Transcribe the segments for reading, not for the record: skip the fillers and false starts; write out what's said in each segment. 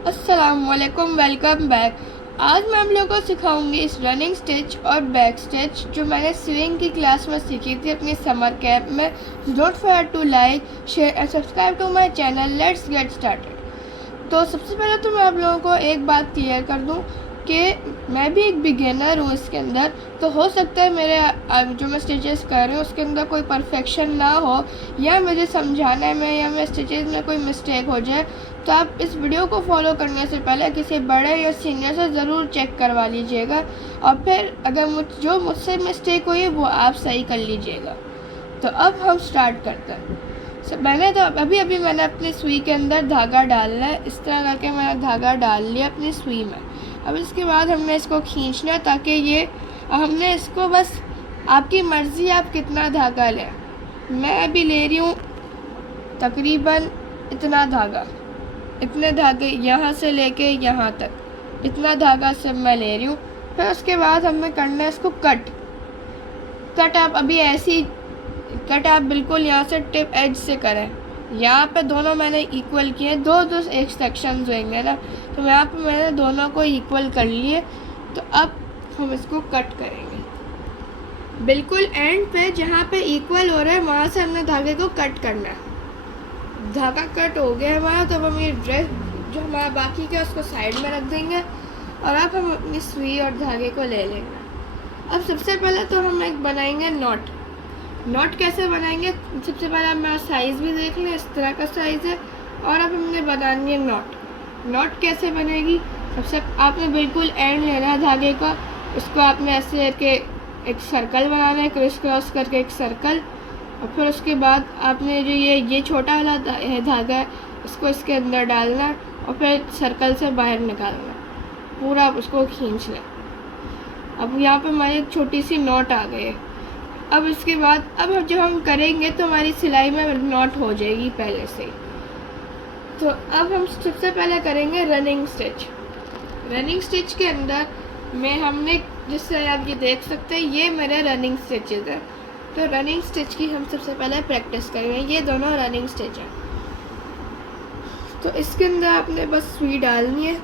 अस्सलामुअलैकुम, welcome back. आज मैं आप लोगों को सिखाऊंगी इस रनिंग स्टिच और बैक स्टिच जो मैंने स्विंग की क्लास में सीखी थी अपनी समर कैंप में। Don't forget to like, share and subscribe to my channel. Let's get started. तो सबसे पहले तो मैं आप लोगों को एक बात क्लियर कर दूं कि मैं भी एक बिगिनर हूँ इसके अंदर। तो हो सकता है मेरे जो मैं स्टिचेस कर रही हूँ उसके अंदर कोई परफेक्शन ना हो, या मुझे समझाने में या मेरे स्टिचेस में कोई मिस्टेक हो जाए। तो आप इस वीडियो को फॉलो करने से पहले किसी बड़े या सीनियर से ज़रूर चेक करवा लीजिएगा, और फिर अगर मुझसे मिस्टेक हुई वो आप सही कर लीजिएगा। तो अब हम स्टार्ट करते हैं। मैंने तो अभी मैंने अपनी सुई के अंदर धागा डालना है। इस तरह करके मैंने धागा डाल लिया अपनी सुई में। अब इसके बाद हमने इसको खींचना है ताकि ये हमने इसको बस आपकी मर्ज़ी आप कितना धागा लें। मैं अभी ले रही हूँ तकरीबन इतना धागा, इतने धागे यहाँ से लेके यहाँ तक इतना धागा सब मैं ले रही हूँ। फिर उसके बाद हमें करना है इसको कट आप अभी ऐसी कट आप बिल्कुल यहाँ से टिप एज से करें। यहाँ पे दोनों मैंने इक्वल किए, दो एक सेक्शंस होंगे ना, तो यहाँ पे मैंने दोनों को इक्वल कर लिए। तो अब हम इसको कट करेंगे बिल्कुल एंड पे जहाँ पे इक्वल हो रहा है वहाँ से हमने धागे को कट करना है। धागा कट हो गया हमारा, तो अब हम ये ड्रेस जो हमारा बाकी का उसको साइड में रख देंगे, और अब हम अपनी सुई और धागे को ले लेंगे। अब सबसे पहले तो हम एक बनाएंगे नॉट कैसे बनाएंगे। सबसे पहले हमारा साइज़ भी देख लें, इस तरह का साइज़ है। और अब हमने बनानी है नॉट कैसे बनेगी। सबसे आपने बिल्कुल एंड लेना है धागे का, उसको आपने ऐसे करके एक सर्कल बनाना है, क्रिस क्रॉस करके एक सर्कल। और फिर उसके बाद आपने जो ये छोटा वाला धागा है इसको इसके अंदर डालना है, और फिर सर्कल से बाहर निकालना है, पूरा आप उसको खींच लें। अब यहाँ पे हमारी एक छोटी सी नॉट आ गई है। अब इसके बाद अब जब हम करेंगे तो हमारी सिलाई में नॉट हो जाएगी पहले से ही। तो अब हम सबसे पहले करेंगे रनिंग स्टिच के अंदर में हमने, जिससे आप ये देख सकते हैं, ये मेरे रनिंग स्टिचेज है। तो रनिंग स्टिच की हम सबसे पहले प्रैक्टिस करेंगे। ये दोनों रनिंग स्टिच हैं। तो इसके अंदर आपने बस सुई डालनी है।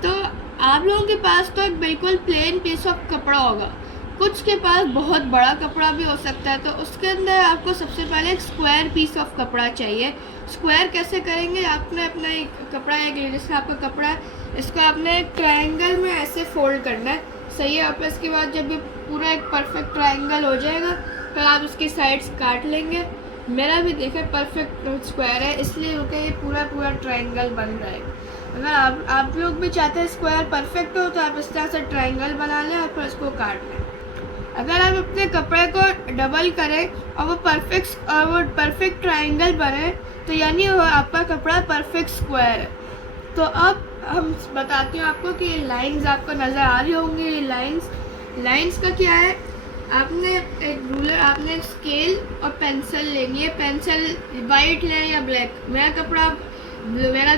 तो आप लोगों के पास तो एक बिल्कुल प्लेन पीस ऑफ कपड़ा होगा, कुछ के पास बहुत बड़ा कपड़ा भी हो सकता है। तो उसके अंदर आपको सबसे पहले एक स्क्वायर पीस ऑफ कपड़ा चाहिए। स्क्वायर कैसे करेंगे, आपने अपना एक कपड़ा, एक जैसे आपका कपड़ा है, इसको आपने एक ट्रायंगल में ऐसे फोल्ड करना है, सही है। और इसके बाद जब ये पूरा एक परफेक्ट ट्रायंगल हो जाएगा फिर आप उसकी साइड्स काट लेंगे। मेरा भी देखें परफेक्ट स्क्वायर है, इसलिए रुके ये पूरा ट्रायंगल बन रहा है। अगर आप लोग भी चाहते हैं स्क्वायर परफेक्ट हो तो आप इस तरह से ट्रायंगल बना लें और फिर उसको काट लें। अगर आप अपने कपड़े को डबल करें और वो परफेक्ट ट्रायंगल बने तो यानी वो आपका कपड़ा परफेक्ट स्क्वायर है। तो अब हम बताती हूँ आपको कि ये लाइंस आपको नज़र आ रही होंगी। ये लाइंस का क्या है, आपने एक रूलर, आपने स्केल और पेंसिल लेनी है। पेंसिल वाइट लें या ब्लैक। मेरा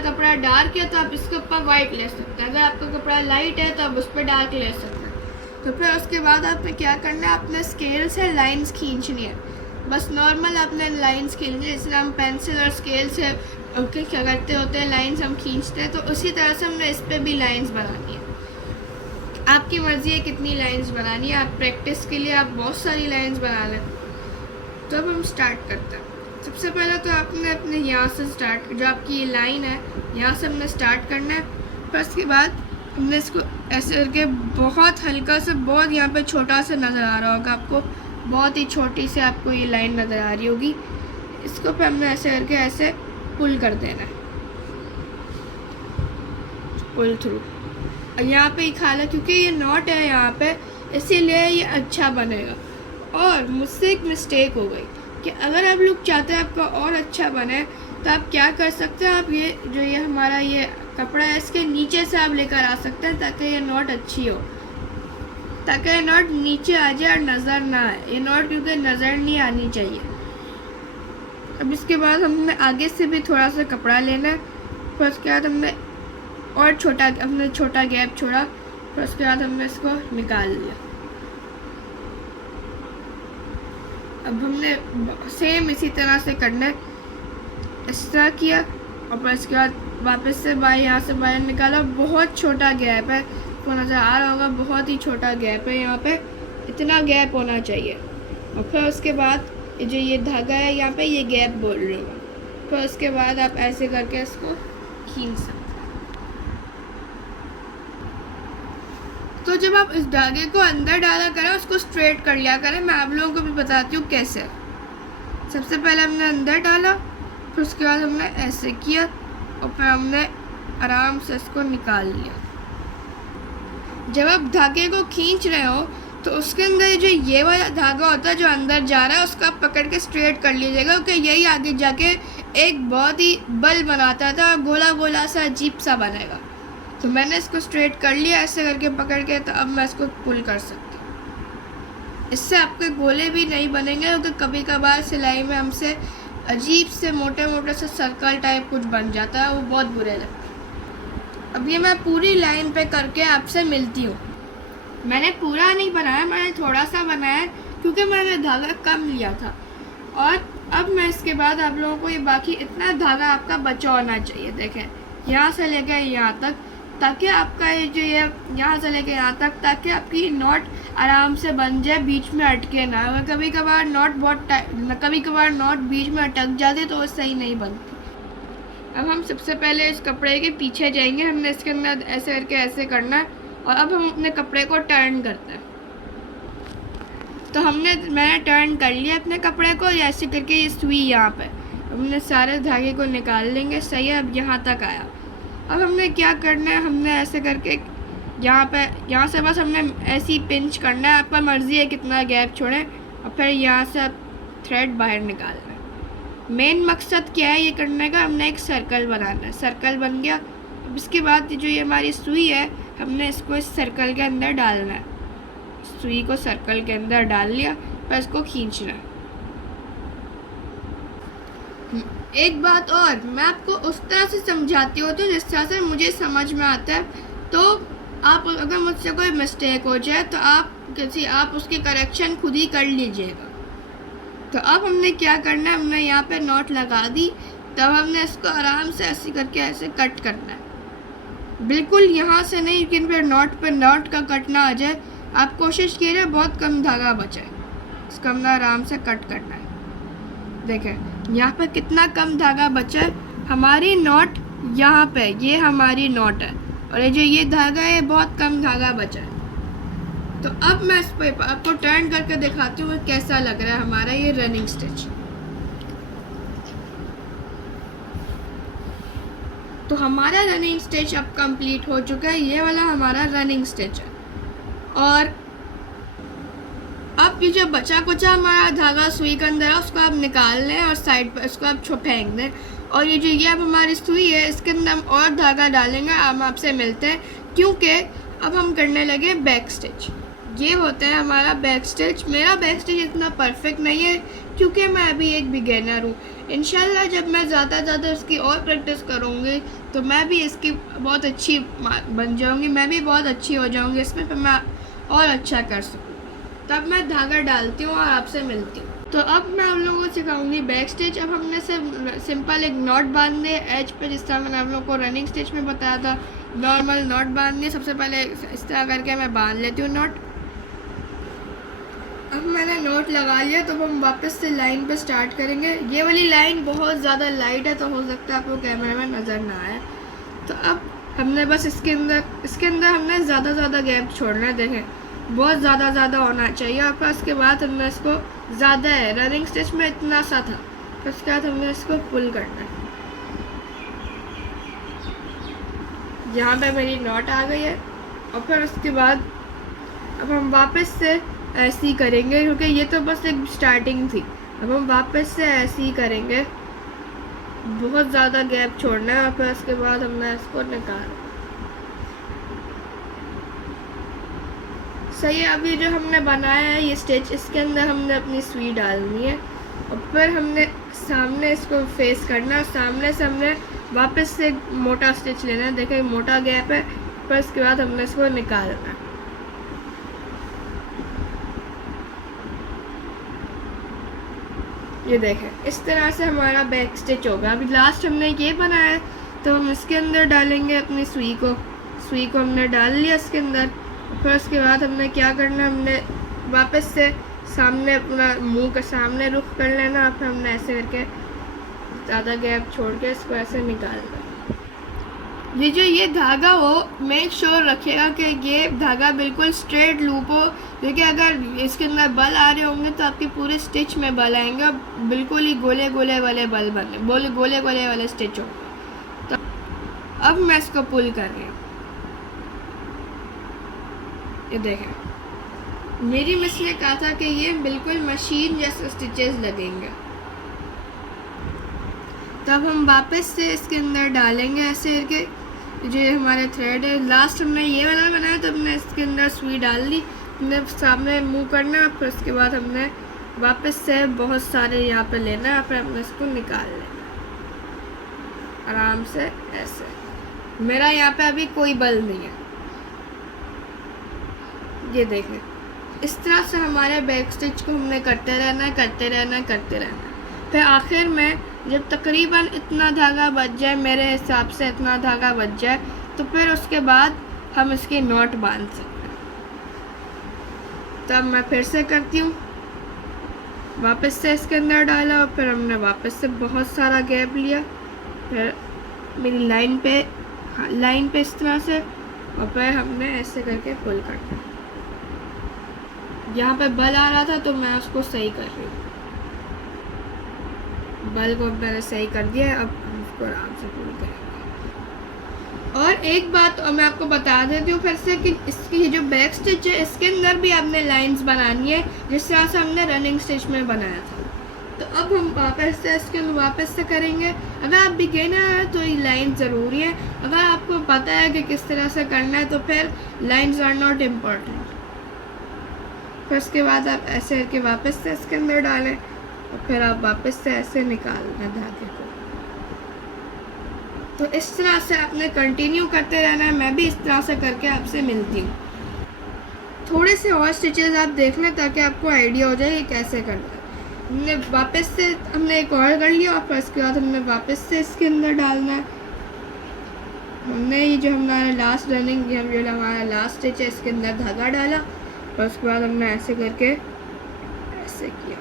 कपड़ा डार्क है तो आप इसके ऊपर वाइट ले सकते हैं। अगर आपका कपड़ा लाइट है तो आप उस पर डार्क ले सकते हैं। तो फिर उसके बाद आपने क्या करना है, अपने स्केल से लाइंस खींचनी है। बस नॉर्मल अपने लाइंस खींचनी है, इसलिए हम पेंसिल और स्केल से क्या करते होते हैं, लाइंस हम खींचते हैं। तो उसी तरह से हमने इस पर भी लाइंस बनानी है। आपकी मर्ज़ी है कितनी लाइंस बनानी है। आप प्रैक्टिस के लिए आप बहुत सारी लाइंस बना लें। तो अब हम स्टार्ट करते हैं। सबसे पहले तो आपने अपने यहाँ से स्टार्ट, जो आपकी ये लाइन है यहाँ से हमने स्टार्ट करना है। फिर उसके बाद हमने इसको ऐसे करके बहुत हल्का से, बहुत यहाँ पे छोटा सा नज़र आ रहा होगा आपको, बहुत ही छोटी से आपको ये लाइन नज़र आ रही होगी। इसको फिर हमने ऐसे करके ऐसे पुल कर देना है, पुल थ्रू। यहाँ पे एक खाला, क्योंकि ये नॉट है यहाँ पे, इसीलिए ये अच्छा बनेगा। और मुझसे एक मिस्टेक हो गई कि अगर आप लोग चाहते हैं आपका और अच्छा बने तो आप क्या कर सकते हैं, आप ये हमारा ये कपड़ा है इसके नीचे से आप लेकर आ सकते हैं ताकि ये नॉट अच्छी हो, ताकि ये नॉट नीचे आ जाए और नज़र ना आए। ये नॉट क्योंकि नज़र नहीं आनी चाहिए। अब इसके बाद हमने आगे से भी थोड़ा सा कपड़ा लेना है। फिर उसके बाद हमने और छोटा गैप छोड़ा। फिर उसके बाद हमने इसको निकाल लिया। अब हमने सेम इसी तरह से करना है। इस तरह किया, और फिर इसके बाद वापस से यहाँ से बाहर निकाला। बहुत छोटा गैप है, तो नज़र आ रहा होगा, बहुत ही छोटा गैप है यहाँ पे, इतना गैप होना चाहिए। और फिर उसके बाद जो ये धागा है यहाँ पे, ये गैप बोल रही हूँ। फिर उसके बाद आप ऐसे करके इसको खींच सकते हैं। तो जब आप इस धागे को अंदर डाला करें, उसको स्ट्रेट कर लिया करें। मैं आप लोगों को भी बताती हूँ कैसे। सबसे पहले हमने अंदर डाला, फिर उसके बाद हमने ऐसे किया और फिर हमने आराम से इसको निकाल लिया। जब आप धागे को खींच रहे हो तो उसके अंदर जो ये वाला धागा होता है जो अंदर जा रहा है, उसको आप पकड़ के स्ट्रेट कर लीजिएगा, क्योंकि यही आगे जाके एक बहुत ही बल बनाता था, गोला गोला सा अजीब सा बनेगा। तो मैंने इसको स्ट्रेट कर लिया ऐसे करके पकड़ के, तो अब मैं इसको पुल कर सकती हूँ। इससे आपके गोले भी नहीं बनेंगे, क्योंकि कभी कभार सिलाई में हमसे अजीब से मोटे मोटे से सर्कल टाइप कुछ बन जाता है, वो बहुत बुरे लगते हैं। अब ये मैं पूरी लाइन पे करके आपसे मिलती हूँ। मैंने पूरा नहीं बनाया, मैंने थोड़ा सा बनाया क्योंकि मैंने धागा कम लिया था। और अब मैं इसके बाद आप लोगों को ये बाकी इतना धागा आपका बचा होना चाहिए। देखें, यहाँ से लेकर यहाँ तक, ताकि आपका ये जो ये यहाँ से लेकर यहाँ तक, ताकि आपकी नॉट आराम से बन जाए, बीच में अटके ना। अगर कभी कभार नॉट बीच में अटक जाती तो वो सही नहीं बनती। अब हम सबसे पहले इस कपड़े के पीछे जाएंगे, हमने इसके अंदर ऐसे करके ऐसे करना है। और अब हम अपने कपड़े को टर्न करते हैं। तो मैंने टर्न कर लिया अपने कपड़े को, ऐसे करके ये सुई यहाँ पे हमने सारे धागे को निकाल लेंगे। सही है, अब यहाँ तक आया। अब हमने क्या करना है, हमने ऐसे करके यहाँ से बस हमने ऐसे ही पिंच करना है। आपका मर्ज़ी है कितना गैप छोड़ें। और फिर यहाँ से थ्रेड बाहर निकालना है। मेन मकसद क्या है ये करने का, हमने एक सर्कल बनाना है। सर्कल बन गया। अब इसके बाद जो ये हमारी सुई है, हमने इसको इस सर्कल के अंदर डालना है। सुई को सर्कल के अंदर डाल लिया, फिर इसको खींचना है। एक बात और, मैं आपको उस तरह से समझाती हूँ तो जिस तरह से मुझे समझ में आता है। तो आप अगर मुझसे कोई मिस्टेक हो जाए तो आप उसकी करेक्शन खुद ही कर लीजिएगा। तो अब हमने क्या करना है, हमने यहाँ पे नॉट लगा दी, तब हमने इसको आराम से ऐसे करके ऐसे कट करना है। बिल्कुल यहाँ से नहीं, लेकिन फिर नॉट का कट ना आ जाए। आप कोशिश कीजिए बहुत कम धागा बचाए। इसको हमने आराम से कट करना है। देखें यहाँ पे कितना कम धागा बचा है। हमारी नॉट यहाँ पे, ये हमारी नॉट है, और ये जो ये धागा है बहुत कम धागा बचा है। तो अब मैं इस पर आपको टर्न करके दिखाती हूँ कैसा लग रहा है हमारा ये रनिंग स्टिच। तो हमारा रनिंग स्टिच अब कंप्लीट हो चुका है। ये वाला हमारा रनिंग स्टिच है। और अब ये जो बचा कुचा हमारा धागा सुई के अंदर है, उसको आप निकाल लें और साइड पर इसको आप फेंक दें। और ये जो ये अब हमारी सुई है, इसके अंदर हम और धागा डालेंगे। हम आपसे मिलते हैं, क्योंकि अब हम करने लगे बैक स्टिच। ये होता है हमारा बैक स्टिच। मेरा बैक स्टिच इतना परफेक्ट नहीं है, क्योंकि मैं अभी एक बिगिनर हूँ। इंशाल्लाह जब मैं ज़्यादा इसकी और प्रैक्टिस करूँगी तो मैं भी इसकी बहुत अच्छी बन जाऊँगी, मैं भी बहुत अच्छी हो जाऊँगी इसमें, फिर मैं और अच्छा कर सकूँ। तब मैं धागा डालती हूँ और आपसे मिलती हूँ। तो अब मैं उन लोगों को सिखाऊंगी बैक स्टिच। अब हमने सिंपल एक नॉट बांध दिया एज पे, जिस तरह मैंने आप लोगों को रनिंग स्टिच में बताया था। नॉर्मल नॉट बांध दिया। सबसे पहले इस तरह करके मैं बांध लेती हूँ नॉट। अब मैंने नॉट लगा लिया, तो हम वापस से लाइन पे स्टार्ट करेंगे। ये वाली लाइन बहुत ज़्यादा लाइट है, तो हो सकता है आपको कैमरे में नज़र ना आए। तो अब हमने बस इसके अंदर हमने ज़्यादा गैप छोड़ना है। देखें बहुत ज़्यादा होना चाहिए आपका। उसके बाद हमने इसको ज़्यादा है, रनिंग स्टिच में इतना सा था, फिर उसके बाद हमने इसको पुल करना है। यहाँ पे मेरी नॉट आ गई है। और फिर उसके बाद अब हम वापस से ऐसे ही करेंगे, क्योंकि ये तो बस एक स्टार्टिंग थी। अब हम वापस से ऐसे ही करेंगे, बहुत ज़्यादा गैप छोड़ना है। और फिर उसके बाद हमने इसको निकाल। सही है। अभी जो हमने बनाया है ये स्टिच, इसके अंदर हमने अपनी सुई डालनी है और फिर हमने सामने इसको फेस करना है। सामने से हमने वापस से एक मोटा स्टिच लेना है। देखिए मोटा गैप है, फिर उसके बाद हमने इसको निकालना है। ये देखें इस तरह से हमारा बैक स्टिच होगा। अभी लास्ट हमने ये बनाया है तो हम इसके अंदर डालेंगे अपनी सुई को हमने डाल लिया इसके अंदर। फिर उसके बाद हमने क्या करना है, हमने वापस से सामने अपना मुंह के सामने रुख कर लेना। फिर हमने ऐसे करके ज़्यादा गैप छोड़ के इसको ऐसे निकालना। ये जो ये धागा हो मेक श्योर रखिएगा कि ये धागा बिल्कुल स्ट्रेट लूप हो, क्योंकि अगर इसके अंदर बल आ रहे होंगे तो आपकी पूरे स्टिच में बल आएंगे और बिल्कुल ही गोले गोले वाले बल बने, गोले गोले वाले स्टिच होंगे। तो अब मैं इसको पुल कर रही हूँ। ये देखें मेरी मिस ने कहा था कि ये बिल्कुल मशीन जैसे स्टिचेस लगेंगे। तब हम वापस से इसके अंदर डालेंगे ऐसे करके। जो हमारे थ्रेड है लास्ट हमने ये वाला बनाया तो हमने इसके अंदर सुई डाल दी, हमने सामने मुंह करना। फिर उसके बाद हमने वापस से बहुत सारे यहाँ पे लेना, फिर हमने इसको निकाल लेना आराम से ऐसे। मेरा यहाँ पे अभी कोई बल नहीं है। ये देखें इस तरह से हमारे बैक स्टिच को हमने करते रहना। फिर आखिर में जब तकरीबन इतना धागा बच जाए, मेरे हिसाब से इतना धागा बच जाए, तो फिर उसके बाद हम इसके नॉट बांध सकते हैं। तब मैं फिर से करती हूँ, वापस से इसके अंदर डाला और फिर हमने वापस से बहुत सारा गैप लिया। फिर मेरी लाइन पे इस तरह से, और फिर हमने ऐसे करके पुल करना। यहाँ पे बल आ रहा था तो मैं उसको सही कर रही हूँ, बल को मैंने सही कर दिया है। अब हम इसको आराम से पुल करेंगे। और एक बात मैं आपको बता देती हूँ फिर से कि इसकी जो बैक स्टिच है इसके अंदर भी आपने लाइंस बनानी है जिस तरह से हमने रनिंग स्टिच में बनाया था। तो अब हम वापस से इसके वापस से करेंगे। अगर आप बिगिनर हैं तो ये लाइन ज़रूरी है, अगर आपको पता है कि किस तरह से करना है तो फिर लाइंस आर नॉट इम्पॉर्टेंट। फिर उसके बाद आप ऐसे करके वापस से इसके अंदर डालें और फिर आप वापस से ऐसे निकालना धागे को। तो इस तरह से आपने कंटिन्यू करते रहना है। मैं भी इस तरह से करके आपसे मिलती हूँ। थोड़े से और स्टिचेस आप देख लें ताकि आपको आइडिया हो जाए कि कैसे करना है। हमने वापस से हमने एक और कर लिया और फिर उसके बाद हमने वापस से इसके अंदर डालना है। हमने ये जो हमारा लास्ट रनिंग जो हमारा लास्ट स्टिच है इसके अंदर धागा डाला और उसके बाद हमने ऐसे करके ऐसे किया।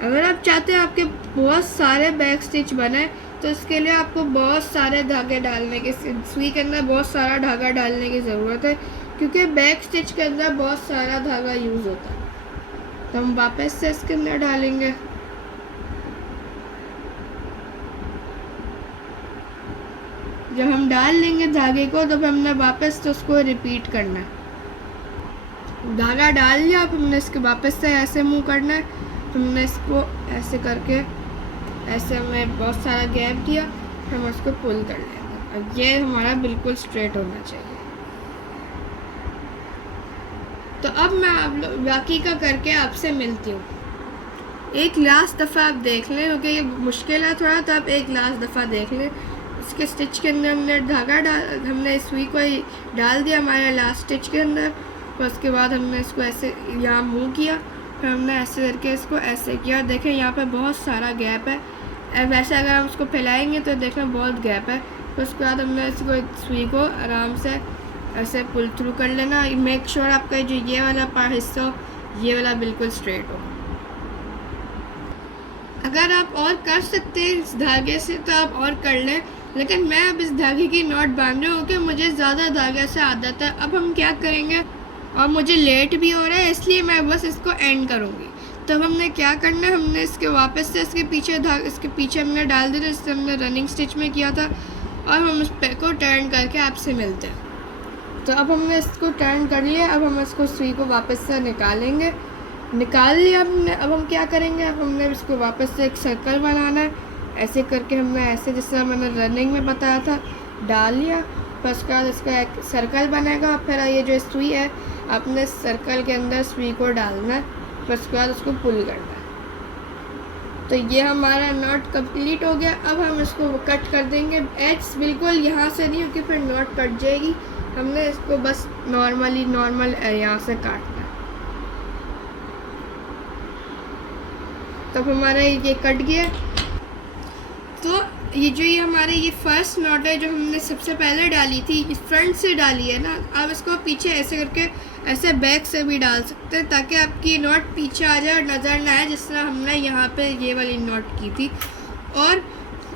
अगर आप चाहते हैं आपके बहुत सारे बैक स्टिच बने तो इसके लिए आपको बहुत सारे धागे डालने के, सुई के अंदर बहुत सारा धागा डालने की ज़रूरत है, क्योंकि बैक स्टिच के अंदर बहुत सारा धागा यूज़ होता है। तो हम वापस से इसके अंदर डालेंगे। जब हम डाल लेंगे धागे को तो हमने वापस तो उसको रिपीट करना है। धागा डाल लिया, अब हमने इसके वापस से ऐसे मूव करना है। हमने इसको ऐसे करके ऐसे हमें बहुत सारा गैप दिया, हम उसको पुल कर लेंगे। अब ये हमारा बिल्कुल स्ट्रेट होना चाहिए। तो अब मैं आप लोग बाकी का करके आपसे मिलती हूँ। एक लास्ट दफ़ा आप देख लें, क्योंकि ये मुश्किल है थोड़ा, तो आप एक लास्ट दफ़ा देख लें। इसके स्टिच के अंदर हमने धागा हमने सुई को डाल दिया हमारे लास्ट स्टिच के अंदर। फिर उसके बाद हमने इसको ऐसे यहाँ मूव किया, फिर हमने ऐसे करके इसको ऐसे किया। देखें यहाँ पे बहुत सारा गैप है। वैसे अगर हम उसको फैलाएंगे तो देखें बहुत गैप है। फिर उसके बाद हमने इसको सुई को आराम से ऐसे पुल थ्रू कर लेना। मेक श्योर आपका जो ये वाला पार्ट हिस्सा हो ये वाला बिल्कुल स्ट्रेट हो। अगर आप और कर सकते हैं इस धागे से तो आप और कर लें, लेकिन मैं अब इस धागे की नॉट बांध रही हूँ क्योंकि मुझे ज़्यादा धागे से आदत है। अब हम क्या करेंगे, और मुझे लेट भी हो रहा है इसलिए मैं बस इसको एंड करूँगी। तब हमने क्या करना है, हमने इसके वापस से इसके पीछे हमने डाल देना जिससे हमने रनिंग स्टिच में किया था, और हम उस पे को टर्न करके आपसे मिलते हैं। तो अब हमने इसको टर्न कर लिया। अब हम इसको सुई को वापस से निकालेंगे। निकाल लिया हमने। अब हम क्या करेंगे, अब हमने इसको वापस से एक सर्कल बनाना है। ऐसे करके हमने ऐसे जिस तरह मैंने रनिंग में बताया था डाल लिया। फिर उसके बाद इसका एक सर्कल बनेगा। फिर ये जो सुई है आपने सर्कल के अंदर सुई को डालना है, फिर उसके बाद उसको पुल करना है। तो ये हमारा नॉट कंप्लीट हो गया। अब हम इसको कट कर देंगे। एड्स बिल्कुल यहाँ से नहीं, क्योंकि फिर नॉट कट जाएगी। हमने इसको बस नॉर्मल यहाँ से काटना है। तब हमारा ये कट गया। तो ये हमारे ये फर्स्ट नॉट है जो हमने सबसे पहले डाली थी, इस फ्रंट से डाली है ना, आप इसको पीछे ऐसे करके ऐसे बैक से भी डाल सकते हैं ताकि आपकी नॉट पीछे आ जाए और नज़र ना आए, जिस तरह हमने यहाँ पे ये वाली नॉट की थी। और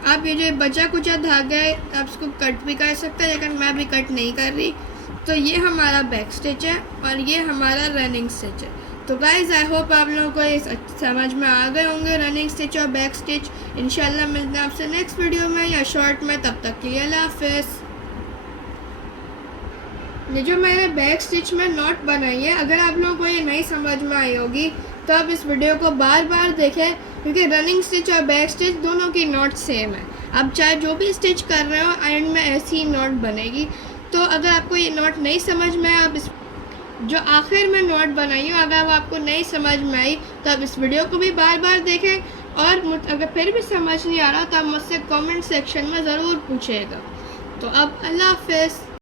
आप ये जो बचा कुचा धागा है आप इसको कट भी कर सकते हैं, लेकिन मैं भी कट नहीं कर रही। तो ये हमारा बैक स्टिच है और ये हमारा रनिंग स्टिच है। तो गाइज़ आई होप आप लोगों को ये समझ में आ गए होंगे रनिंग स्टिच और बैक स्टिच। इंशाल्लाह मिलते हैं आपसे नेक्स्ट वीडियो में या शॉर्ट में, तब तक के लिए अल्लाह हाफिज़। ये जो मैंने बैक स्टिच में नॉट बनाई है, अगर आप लोगों को ये नहीं समझ में आई होगी तो आप इस वीडियो को बार बार देखें, क्योंकि रनिंग स्टिच और बैक स्टिच दोनों की नॉट सेम है। आप चाहे जो भी स्टिच कर रहे हो एंड में ऐसी ही नॉट बनेगी। तो अगर आपको ये नॉट नहीं समझ में आए, आप इस जो आखिर में नॉट बनाई हो अगर वो आपको नहीं समझ में आई तो आप इस वीडियो को भी बार बार देखें, और अगर फिर भी समझ नहीं आ रहा तो आप मुझसे कमेंट सेक्शन में ज़रूर पूछिएगा। तो अब अल्लाह हाफिज़।